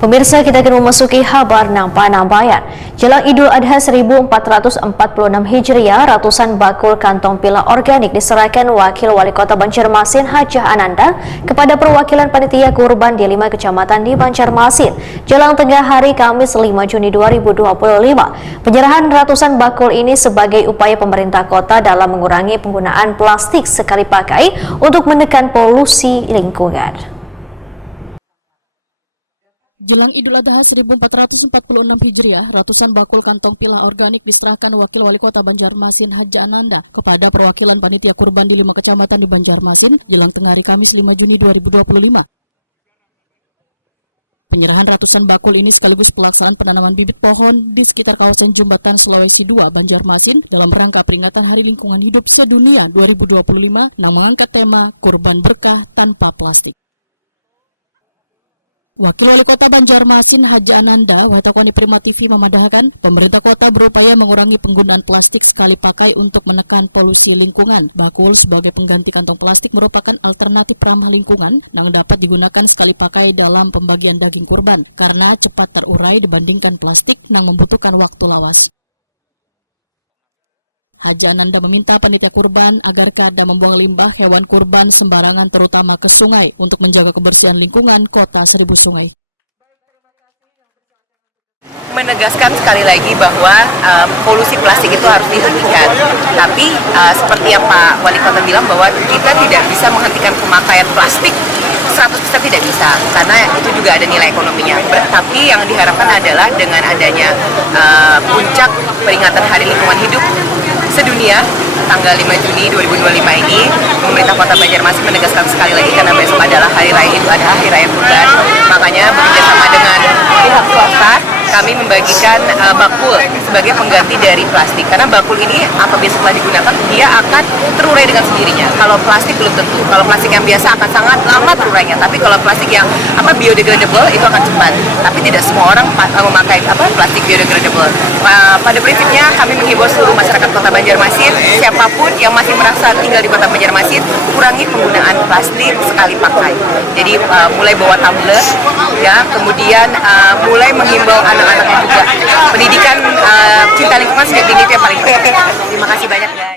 Pemirsa, kita akan memasuki kabar Nambayan. Jelang Idul Adha 1446 Hijriah, ratusan bakul kantong pila organik diserahkan Wakil Wali Kota Banjarmasin Hajah Ananda kepada perwakilan panitia kurban di 5 kecamatan di Banjarmasin. Jelang tengah hari Kamis 5 Juni 2025, penyerahan ratusan bakul ini sebagai upaya pemerintah kota dalam mengurangi penggunaan plastik sekali pakai untuk menekan polusi lingkungan. Jelang Idul Adha 1446 Hijriah, ratusan bakul kantong pila organik diserahkan Wakil Wali Kota Banjarmasin Hajah Ananda kepada perwakilan panitia kurban di 5 kecamatan di Banjarmasin jelang tengah hari Kamis 5 Juni 2025. Penyerahan ratusan bakul ini sekaligus pelaksanaan penanaman bibit pohon di sekitar kawasan Jumbatan Sulawesi II, Banjarmasin dalam rangka peringatan Hari Lingkungan Hidup Sedunia 2025 yang mengangkat tema Kurban Berkah Tanpa Plastik. Wakil Wali Kota Banjarmasin Hajah Ananda, Wahitakoni Prima TV memadahkan pemerintah kota berupaya mengurangi penggunaan plastik sekali pakai untuk menekan polusi lingkungan. Bakul sebagai pengganti kantong plastik merupakan alternatif ramah lingkungan yang dapat digunakan sekali pakai dalam pembagian daging kurban karena cepat terurai dibandingkan plastik yang membutuhkan waktu lawas. Hajah Ananda meminta panitia kurban agar kada membuang limbah hewan kurban sembarangan terutama ke sungai untuk menjaga kebersihan lingkungan Kota Seribu Sungai. Menegaskan sekali lagi bahwa polusi plastik itu harus dihentikan. Tapi seperti yang Pak Wali Kota bilang bahwa kita tidak bisa menghentikan pemakaian plastik 100% tidak bisa, karena itu juga ada nilai ekonominya. Tapi yang diharapkan adalah dengan adanya puncak peringatan Hari Lingkungan Hidup Sedunia tanggal 5 Juni 2025 ini, pemerintah Kota Banjarmasin menegaskan sekali lagi karena besok adalah Hari Raya Idul Adha, Hari Raya Kurban. Makanya bekerjasama dengan pihak swasta, kami membagikan bakul sebagai pengganti dari plastik. Karena bakul ini apabila setelah digunakan dia akan terurai dengan sendirinya. Kalau plastik belum tentu. Kalau plastik yang biasa akan sangat lama terurainya. Tapi kalau plastik yang biodegradable itu akan cepat. Tapi tidak semua orang memakai plastik biodegradable. Pada prinsipnya kami menghimbau seluruh masyarakat Kota Banjarmasin, siapapun yang masih merasa tinggal di Kota Banjarmasin, kurangi penggunaan plastik sekali pakai. Jadi mulai bawa tumbler, ya, kemudian mulai menghimbau anak-anak juga. Pendidikan cinta lingkungan sudah gini ya paling. Terima kasih banyak ya.